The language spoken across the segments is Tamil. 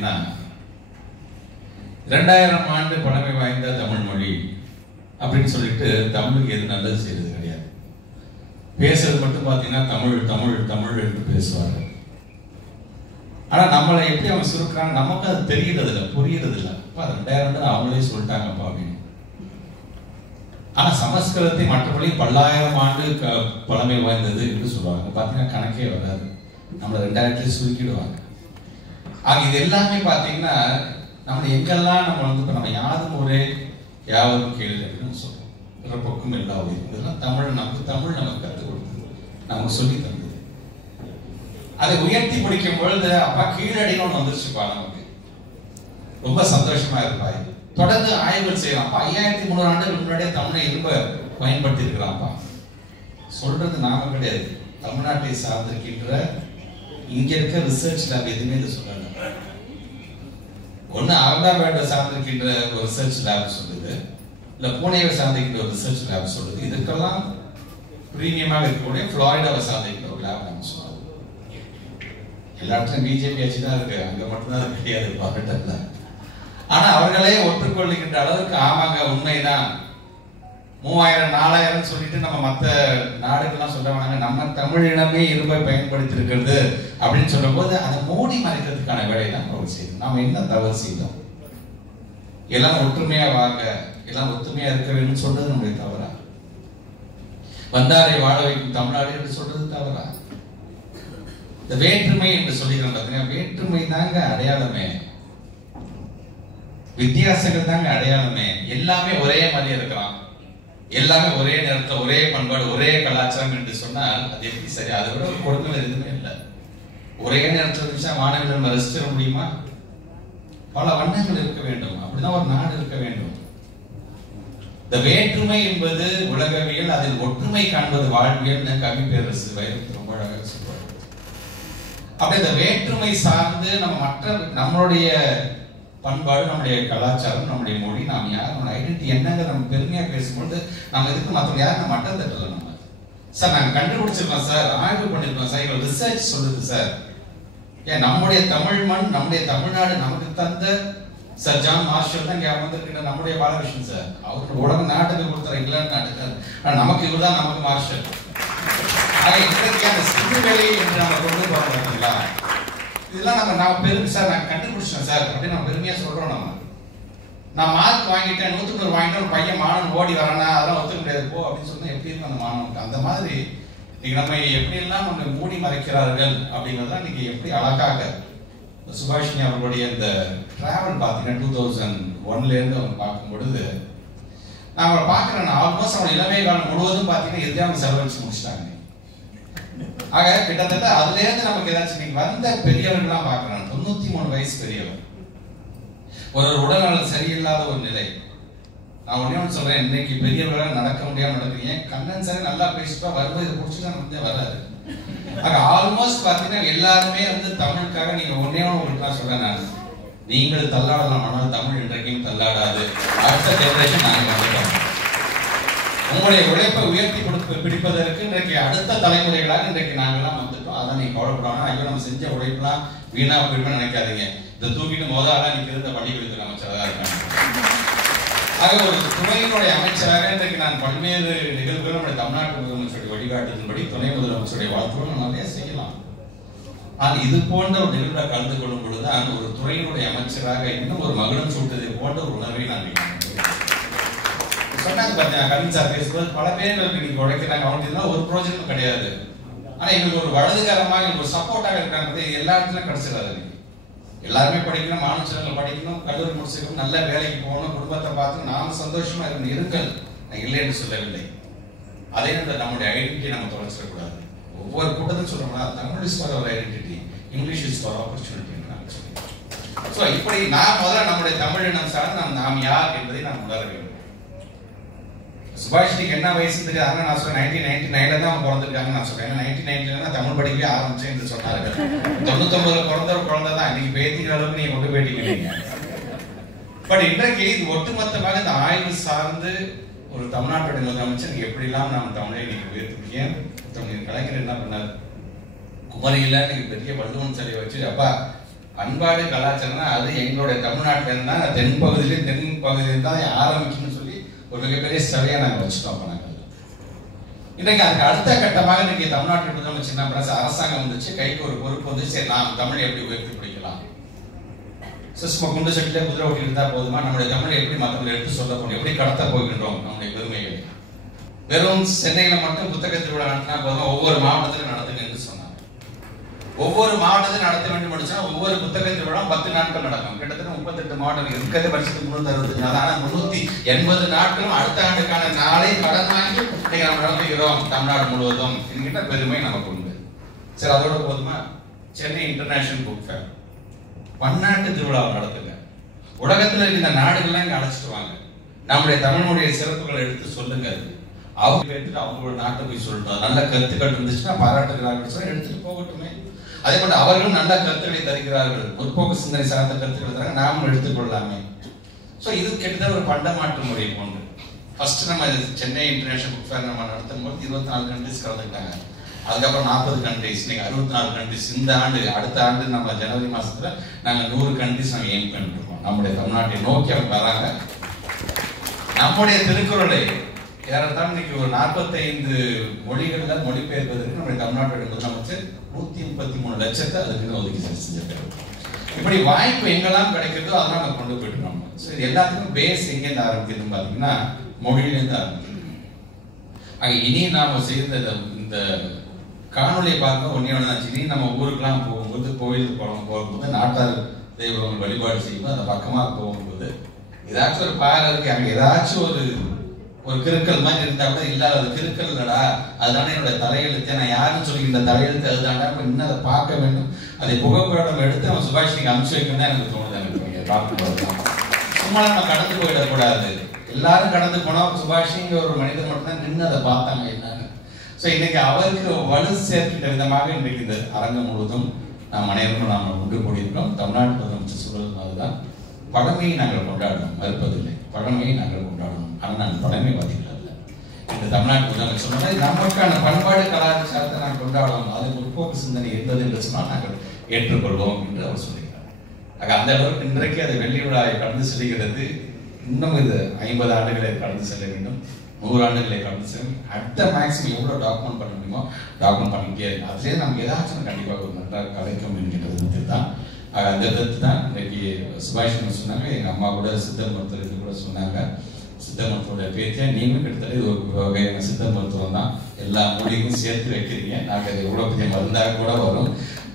அப்படின்னா 2000 ஆண்டு பழமை வாய்ந்த தமிழ் மொழி அப்படின்னு சொல்லிட்டு தமிழுக்கு எது நல்லது செய்யறது கிடையாது. பேசுறது மட்டும் பார்த்தீங்கன்னா தமிழ் தமிழ் தமிழ் என்று பேசுவாங்க. ஆனா நம்மளை எப்படி அவங்க சுருக்கிறாங்க நமக்கு அது தெரியறது இல்லை, புரியறது இல்லை. 2000 அவங்களே சொல்லிட்டாங்கப்பா அப்படின்னு. ஆனா சமஸ்கிருதத்தை மற்றபடி 10,000 ஆண்டு பழமை வாய்ந்தது என்று சொல்லுவாங்க. பார்த்தீங்கன்னா கணக்கே வராது, நம்மளை 2000 சுருக்கிடுவாங்க. ஆக இது எல்லாமே பார்த்தீங்கன்னா நம்ம எங்கெல்லாம் நம்ம வந்து நம்ம யாரும் ஒரே யாவரும் கேள்வி அப்படின்னு சொல்றோம். பிறப்புக்கும் எல்லா உயிரும் இதெல்லாம் தமிழ் நமக்கு கற்றுக் கொடுத்தது, நமக்கு சொல்லி தந்தது. அதை உயர்த்தி பிடிக்கும் பொழுது அப்பா கீழடின்னு வந்துருச்சுப்பா, நமக்கு ரொம்ப சந்தோஷமா இருப்பாய். தொடர்ந்து ஆய்வுகள் செய்யறான்ப்பா. 5300 ஆண்டுகள் முன்னாடியே தமிழை இரும்ப பயன்படுத்தி இருக்கிறான்ப்பா. சொல்றது நாம கிடையாது, தமிழ்நாட்டை சார்ந்திருக்கின்ற இங்க இருக்க ரிசர்ச் லேப் எதுவுமே இதை சொல்லல. ஒண்ணு அகமதாபாத்தை சார்ந்திருக்கின்ற ஒரு ரிசர்ச் லேப் சொல்லுது, இல்ல பூனேவை சார்ந்திருக்கின்ற ஒரு ரிசர்ச் லேப் சொல்லுது. இதுக்கெல்லாம் பிரீமியமாக இருக்கக்கூடிய புளோரிடாவை சார்ந்திருக்கின்ற ஒரு லேப் நம்ம சொல்லுவோம். எல்லா இடத்துலையும் பிஜேபி ஆட்சி தான் இருக்கு, அங்க மட்டும்தான் அது கிடையாது பாக்கெட்ல. ஆனா அவர்களே ஒற்றுக்கொள்ளுகின்ற அளவுக்கு ஆமாங்க உண்மைதான் 3000 4000 சொல்லிட்டு நம்ம மற்ற நாடுகள்லாம் சொல்ல வேணாங்க, நம்ம தமிழினமே இரும்பை பயன்படுத்தி இருக்கிறது அப்படின்னு சொல்லும் போது அதை மூடி மறைக்கிறதுக்கான வேலையை தான் நம்ம செய்யணும். நாம என்ன தவறு செய்தோம்? எல்லாம் ஒற்றுமையா வாங்க, எல்லாம் ஒற்றுமையா இருக்க வேண்டும் சொல்றது நம்முடைய தவறா? வந்தாரை வாழ வைக்கும் தமிழ்நாடு என்று சொல்றது தவறா? இந்த வேற்றுமை என்று சொல்லிக்கிறோம் பார்த்தீங்கன்னா, வேற்றுமை தாங்க அடையாளமே, வித்தியாசங்கள் தாங்க அடையாளமே. எல்லாமே ஒரே மாதிரி இருக்கலாம், எல்லாமே ஒரே நேரத்தில் ஒரே பண்பாடு ஒரே கலாச்சாரம் என்று சொன்னால் அது எப்படி சரி? அதை விட ஒரு கொடுமை எதுவுமே இல்லை. ஒரே நேரத்தில் இருந்துச்சா மாணவர்கள் நம்ம ரசிச்சிட முடியுமா? பல வண்ணங்கள் இருக்க வேண்டும், அப்படிதான் ஒரு நாடு இருக்க வேண்டும். இந்த வேற்றுமை என்பது உலகவியல், அதில் ஒற்றுமை காண்பது வாழ்வியல் கவி பேரரசு வைரமுத்து ரொம்ப அழகாக சொல்றாரு. அப்படி இந்த வேற்றுமை சார்ந்து நம்மளுடைய பண்பாடு, நம்முடைய கலாச்சாரம், நம்முடைய மொழி, நாம் யார், நம்மளோட ஐடென்டிட்டி என்னங்க நம்ம பெருமையா பேசும்பொழுது நம்ம எதுக்கு மற்றவங்க யாரும் நம்ம மட்டம் தட்டல. நம்ம சார் நாங்க கண்டுபிடிச்சிருக்கோம் சார், ஆய்வு பண்ணிருக்கோம் சார், எங்களுக்கு ரிசர்ச் சொல்லுது சார். ஏன் நம்முடைய தமிழ் மண், நம்முடைய தமிழ்நாடு நமக்கு தந்த சார் ஜான் மார்ஷல் தான் இங்க வந்திருக்கிற நம்முடைய பாலகிருஷ்ணன் சார். அவருக்கு உலக நாட்டுக்கு கொடுத்தார், இங்கிலாந்து நாட்டுக்கு. ஆனா நமக்கு இவர்தான் நமக்கு மார்ஷல். ஆக இன்றைக்கு அந்த சிறுவேலை என்று நம்ம கொண்டு போறோம்ங்களா, இதெல்லாம் நம்ம பெருமை சார் நாங்க கண்டுபிடிச்சோம் சார் அப்படின்னு நம்ம பெருமையா சொல்றோம். நான் மார்க் வாங்கிட்டேன், 100 வாங்கிட்டேன், ஒரு பையன் மாணவன் ஓடி வரானா அதெல்லாம் ஒத்துக்க முடியாது போ அப்படின்னு சொன்னா எப்படி இருக்கும் அந்த மாணவனுக்கு? அந்த மாதிரி நீங்க நம்ம எப்படி எல்லாம் நம்ம மூடி மறைக்கிறார்கள் அப்படிங்கறத நீங்க எப்படி அழகாக சுபாஷினி அவர்களுடைய இந்த டிராவல் பாத்தீங்கன்னா 2001ல இருந்து அவங்க பார்க்கும் பொழுது நான் அவரை பாக்குறேன். ஆல்மோஸ்ட் அவங்க இளமை காலம் முழுவதும் பாத்தீங்கன்னா எதுவும் அவங்க செலவழிச்சு முடிச்சிட்டாங்க. ஆக கிட்டத்தட்ட அதுல இருந்து நமக்கு ஏதாச்சும் நீங்க வந்த பெரியவர்கள்லாம் பாக்குறாங்க. 93 வயசு பெரியவர், ஒரு உடல்நலம் சரியில்லாத ஒரு நிலை. நான் ஒண்ணே ஒன்று சொல்றேன், இன்னைக்கு பெரியவர்களால் நடக்க முடியாம நடக்கிறீங்க. கண்ணன் சார் நல்லா பேசிப்பா, வரும்போது இதை பிடிச்சிதான் வந்து வராது. ஆக ஆல்மோஸ்ட் பாத்தீங்கன்னா எல்லாருமே வந்து தமிழுக்காக நீங்க ஒன்னே ஒன்று உங்களுக்கு சொல்றேன், நான் நீங்கள் தள்ளாடலாம், ஆனால் தமிழ் இன்றைக்கும் தள்ளாடாது. அடுத்த ஜெனரேஷன் நாங்க வந்துட்டோம். உங்களுடைய உழைப்பை உயர்த்தி பிடிப்பதற்கு இன்றைக்கு அடுத்த தலைமுறைகளாக இன்றைக்கு நாங்கெல்லாம் வந்துட்டோம். அதான் நீங்க கவலைப்படாம ஐயோ நம்ம செஞ்ச உழைப்பெல்லாம் வீணா போயிட்டு நினைக்காதீங்க. இதை தூக்கிட்டு முதலாக நிற்கிறது பள்ளிக்கல்வித்துறை அமைச்சராக இருக்காங்க. ஆக ஒரு துறையினுடைய அமைச்சராக இன்றைக்கு நான் பல்வேறு நிகழ்வுகள் நம்முடைய தமிழ்நாட்டு முதலமைச்சருடைய வழிகாட்டுதன்படி துணை முதலமைச்சருடைய வாழ்த்துவோம் நம்ம நிறைய செய்யலாம். ஆனால் இது போன்ற ஒரு நிகழ்வில் கலந்து கொள்ளும் பொழுதுதான் ஒரு துறையினுடைய அமைச்சராக இன்னும் ஒரு மகுடம் சூட்டுவதை போன்ற ஒரு உணர்வை நான் சொன்னாங்க. பார்த்தீங்கன்னா கவின் சார் பேசும்போது பல பேர்களுக்கு நீங்க உழைக்கிறாங்க, அவங்களுக்கு இதெல்லாம் ஒரு ப்ரோஜெக்டும் கிடையாது. ஆனா எங்களுக்கு ஒரு வலதுகரமாக எங்களுக்கு ஒரு சப்போர்ட்டாக இருக்காங்க. எல்லா இடத்துலையும் கிடைச்சிடாது. எல்லாருமே படிக்கணும், மாணவ செல்வங்கள் படிக்கணும், கல்லூரி முடிச்சிருக்கணும், நல்ல வேலைக்கு போகணும், குடும்பத்தை பார்த்து நாம சந்தோஷமா இருக்கணும். இருங்கள், நான் இல்லை என்று சொல்லவில்லை. அதே நேரத்தில் நம்முடைய ஐடென்டிட்டி நம்ம தொலைச்சிடக்கூடாது. ஒவ்வொரு கூட்டத்தையும் சொல்றோம்னா Tamil is for our identity, English is for opportunity. So இப்படி நான் முதல்ல நம்முடைய தமிழினம் சார்ந்து நாம் யார் என்பதை நாம் உணர வேண்டும். சுபாஷினிக்கு என்ன வயசு தெரியாது, நான் சொல்றேன் 1999ல தான் அவங்க பிறந்திருக்காங்க. நான் சொல்றேன் 1999ல தமிழ் படிக்கவே ஆரம்பிச்சேன் என்று சொன்னார்கள். 99ல பிறந்த ஒரு குழந்தை தான் இன்னைக்கு பேத்திக்கிற அளவுக்கு நீங்க கொண்டு போயிட்டீங்க. பட் இன்றைக்கு இது ஒட்டுமொத்தமாக இந்த ஆய்வு சார்ந்து ஒரு தமிழ்நாட்டுடைய முதலமைச்சர் எப்படிலாம் நாம் தமிழை நீங்க உயர்த்துவீங்க. கலைஞர் என்ன பண்ணார், குமரியில நீங்க பெரிய வள்ளுவன் சிலையை வச்சு அப்பா பண்பாடு கலாச்சாரம்னா அது எங்களுடைய தமிழ்நாட்டில இருந்தா தென் பகுதியில தான் ஆரம்பிக்கும்னு சொல்லி ஒரு மிகப்பெரிய சபையை நாங்கள் வச்சுட்டோம். நாங்கள் இன்றைக்கு அதுக்கு அடுத்த கட்டமாக இன்னைக்கு தமிழ்நாட்டில் நம்ம சின்ன அரசாங்கம் வந்துச்சு, கைக்கு ஒரு பொறுப்பு வந்து சரி நாம் தமிழை எப்படி உயர்த்தி பிடிக்கலாம், சும்மா குண்டு சட்டில குதிரை ஓட்டி இருந்தா போதுமா, நம்முடைய தமிழை எப்படி மற்றவர்கள் எடுத்து சொல்ல போகணும், எப்படி கடத்த போகின்றோம் நம்முடைய பெருமைகளை. வெறும் சென்னையில மட்டும் புத்தக திருவிழா நடத்தினா போதும், ஒவ்வொரு மாவட்டத்திலும் நடத்துங்க என்று சொன்னாங்க. ஒவ்வொரு மாவட்டத்தையும் நடத்த வேண்டும் சொன்னா ஒவ்வொரு புத்தக திருவிழா 10 நாட்கள் நடக்கும். கிட்டத்தட்ட 38 மாவட்டம் இருக்கிறது, வருஷத்துக்கு 365 நாள். ஆனா 380 நாட்களும் அடுத்த ஆண்டுக்கான நாளை கடன் வாங்கி இன்னைக்கு நம்ம நடத்துகிறோம் தமிழ்நாடு முழுவதும் என்கிட்ட பெருமை நமக்கு உண்டு. சரி, அதோட போதுமா? சென்னை இன்டர்நேஷனல் புக் ஃபேர் பன்னாட்டு திருவிழாவை நடத்துங்க. உலகத்துல இருந்த நாடுகள்லாம் இங்க அழைச்சிட்டு வாங்க, நம்முடைய தமிழ்மொழிய சிறப்புகளை எடுத்து சொல்லுங்க. அவங்க எடுத்துட்டு அவங்களோட நாட்டை போய் சொல்லட்டும். நல்ல கருத்துக்கள் இருந்துச்சுன்னா பாராட்டுகிறார்கள், எடுத்துட்டு போகட்டுமே. அதே போல அவர்களும் நல்ல கருத்துக்களை தருகிறார்கள், முற்போக்கு சிந்தனை சார்ந்த கருத்துக்களை தராங்க, நாமும் எடுத்துக்கொள்ளலாமே. ஸோ இது கிட்டத்தட்ட ஒரு பண்டமாற்று முறை போன்று. ஃபர்ஸ்ட் நம்ம சென்னை இன்டர்நேஷனல் புக் ஃபேர் நம்ம நடத்தும் போது 24 கண்ட்ரிஸ் கலந்துக்கிட்டாங்க. அதுக்கப்புறம் 40 கண்ட்ரிஸ், இன்னைக்கு 64 கண்ட்ரிஸ். இந்த ஆண்டு அடுத்த ஆண்டு நம்ம ஜனவரி மாசத்துல நாங்க 100 கண்ட்ரிஸ் நாங்கள் எய்ம் பண்ணிட்டு இருக்கோம். நம்முடைய தமிழ்நாட்டை நோக்கி அவங்க வராங்க. நம்முடைய திருக்குறளை ஏறத்தாழ இன்னைக்கு ஒரு 45 மொழிகள்ல மொழிபெயர்ப்பதற்கு நம்முடைய தமிழ்நாட்டுடைய முதலமைச்சர் 133 லட்சத்தை அதுக்கு ஒதுக்கி செஞ்சிருக்காரு. இப்படி வாய்ப்பு எங்கெல்லாம் கிடைக்கிறதோ அதெல்லாம் நம்ம கொண்டு போயிட்டு இருக்கோம். இது எல்லாத்துக்கும் பேஸ் எங்கேருந்து ஆரம்பிக்குதுன்னு பாத்தீங்கன்னா மொழியிலேருந்து ஆரம்பிக்குது. அங்க இனி நாம செய்த இந்த காணொலியை பார்க்க ஒன்னே ஒண்ணுதான். இனி நம்ம ஊருக்கெல்லாம் போகும்போது, கோயிலுக்கு போகும்போது, நாட்டார் தெய்வங்கள் வழிபாடு செய்யும்போது அந்த பக்கமா போகும்போது ஏதாச்சும் ஒரு பாறை இருக்கு, அங்க ஏதாச்சும் ஒரு கிறுக்கல் மாதிரி இருந்தா கூட இல்லாத அது கிறுக்கல் இல்லடா, அதுதானே என்னோட தலையெழுத்து, நான் யாருன்னு சொல்லி இந்த தலையெழுத்து அதுதான்டா, இன்னும் அதை பார்க்க வேண்டும், அதை புகைப்படம் எடுத்து அவன் சுபாஷ் நீங்க அனுப்பிச்சு வைக்கணும் தான் எனக்கு தோணுது. எனக்கு சும்மா நம்ம கடந்து போயிடக்கூடாது. எல்லாரும் கடந்து போனா சுபாஷிங்க ஒரு மனிதர் மட்டும்தான் நின்று அதை பார்த்தாங்க என்னன்னு. ஸோ இன்னைக்கு அவருக்கு வலு சேர்க்கின்ற விதமாக இன்றைக்கு இந்த அரங்கம் முழுவதும் நாம் அனைவரும் நாம் ஒன்று கூடியிருக்கிறோம். தமிழ்நாட்டு முதலமைச்சர் சொல்றது அதுதான், பழமையை நாங்கள் கொண்டாடணும், மறுப்பதில்லை, பழமையை நாங்கள் கொண்டாடணும். ஆனால் நான் பழமைவாதிகள் அல்ல. இந்த தமிழ்நாட்டு முதலமைச்சர் சொன்ன மாதிரி நமக்கான பண்பாடு கலாச்சாரத்தை நாங்கள் கொண்டாடணும், அது முற்போக்கு சிந்தனை இருந்தது என்று சொன்னால் நாங்கள் ஏற்றுக்கொள்வோம் என்று அவர் சொல்கிறார். ஆக அந்த அளவுக்கு இன்றைக்கு அது வெள்ளி விழாவை கடந்து செல்கிறது. இன்னும் இது 50 ஆண்டுகளை கடந்து செல்ல வேண்டும், 100 ஆண்டுகளை கடந்து செல்லும். அடுத்த மேக்ஸிமம் எவ்வளவு டாக்குமெண்ட் பண்ண முடியுமோ டாக்குமெண்ட் பண்ணிக்கிட்டே இருக்கும். அதுலேயே நமக்கு ஏதாச்சும் கண்டிப்பாக ஒரு நன்றாக கிடைக்கும் என்கிற விதத்தில் தான். அந்த விதத்து தான் இன்னைக்கு சுபாஷ் சொன்னாங்க. எங்கள் அம்மா கூட சித்த மருத்துவர்கள் கூட சொன்னாங்க, சித்த மருத்துவருடைய பேச்சை நீங்களும் கிட்டத்தட்ட ஒரு வகையான சித்த மருத்துவம் தான், எல்லா மொழியும் சேர்த்து வைக்கிறீங்க. நாங்கள் அது எவ்வளோ பெரிய மருந்தாக கூட வரும்.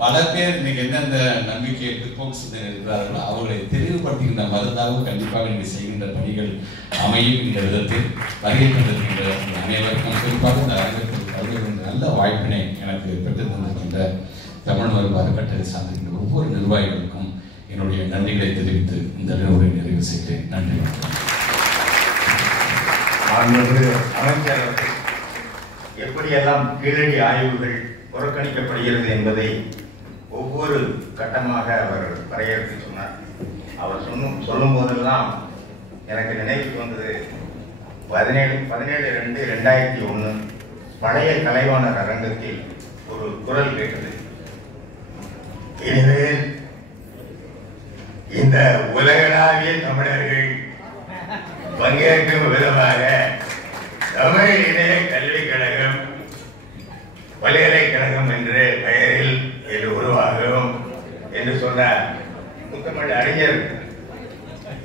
பல பேர் இன்னைக்கு எந்தெந்த நம்பிக்கையை பிற்போக்கு சிந்தனை இருக்கிறார்களோ அவர்களை தெளிவுபடுத்துகின்ற மருந்தாகவும் கண்டிப்பாக நீங்கள் செய்கின்ற பணிகள் அமையும். இந்த விதத்தில் வருகை கொண்டிருக்கின்ற அனைவருக்கும் குறிப்பாக இந்த அரங்கத்தில் கல்விகின்ற நல்ல வாய்ப்பினை எனக்கு பெற்றுத் தந்திருக்கின்ற தமிழ் மருத்துவ அறக்கட்டளை சார்ந்திருக்கின்ற ஒவ்வொரு நிர்வாகிகளுக்கும் என்னுடைய நன்றிகளை தெரிவித்து இந்த நிகழ்வை நிறைவு செய்கிறேன். நன்றி. அமைச்சர் எப்படியெல்லாம் கீழடி ஆய்வுகள் புறக்கணிக்கப்படுகிறது என்பதை ஒவ்வொரு கட்டமாக அவர் வரையறுத்து சொன்னார். அவர் சொல்லும் போதெல்லாம் எனக்கு நினைவுக்கு வந்தது 17/2/2001 பழைய கலைவாணர் அரங்கத்தில் ஒரு குரல் கேட்டது. இனிமேல் இந்த உலகளாவிய தமிழர்கள் பங்கேற்கும் விதமாக தமிழ் இணைய கல்விக் கழகம் பல்கலைக்கழகம் என்ற பெயரில் இது உருவாகும் என்று சொன்னார். முத்தமிழ் அறிஞர்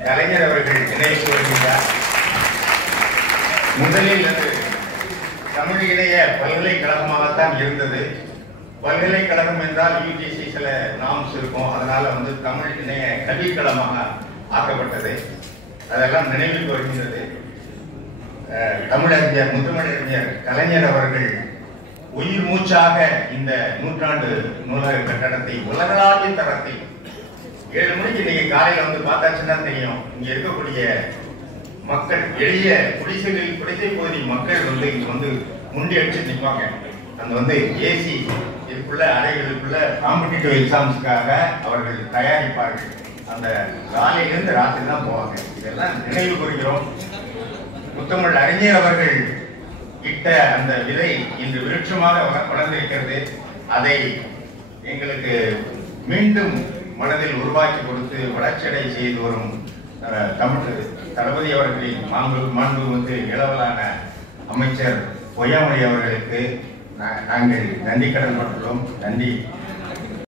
கலைஞர் அவர்கள் நினைவு வருகிறார். முதலில் அது தமிழ் இணைய பல்கலைக்கழகமாகத்தான் இருந்தது. பல்கலைக்கழகம் என்றால் யூஜிசி சில நாம்ஸ் இருக்கும், அதனால தமிழ் இணைய கல்விக்கழகமாக ஆக்கப்பட்டது. அதெல்லாம் நினைவுக்கு வருகின்றது. தமிழறிஞர் முத்தமிழறிஞர் கலைஞர் அவர்கள் உயிர் மூச்சாக இந்த நூற்றாண்டு நூலக கட்டடத்தை உலகளாவிய தரத்தில் 7 மணிக்கு இன்னைக்கு காலையில பார்த்தாச்சுன்னா தெரியும், இங்க இருக்கக்கூடிய மக்கள் எளிய குடிசை பகுதி மக்கள் இங்க முண்டி அடிச்சு நிற்பாங்க. அந்த ஏசி இதுக்குள்ள அறைகளுக்குள்ள காம்படிட்டிவ் எக்ஸாம்ஸ்க்காக அவர்கள் தயாரிப்பார்கள். அந்த காலையிலிருந்து ராத்திரி தான் போவாங்க. இதெல்லாம் நினைவு கூறுகிறோம். முத்தமிழ் அறிஞர் அவர்கள் இட்ட அந்த விதை இன்று விருட்சமாக வளர்ந்திருக்கிறது. அதை எங்களுக்கு மீண்டும் மனதில் உருவாக்கி கொடுத்து வளர்ச்சியடை செய்து வரும் தமிழ் தளபதி அவர்களின் மாண்பு இளவலான அமைச்சர் பொய்யாமொழி அவர்களுக்கு நாங்கள் நன்றி கடன் பட்டுள்ளோம். நன்றி.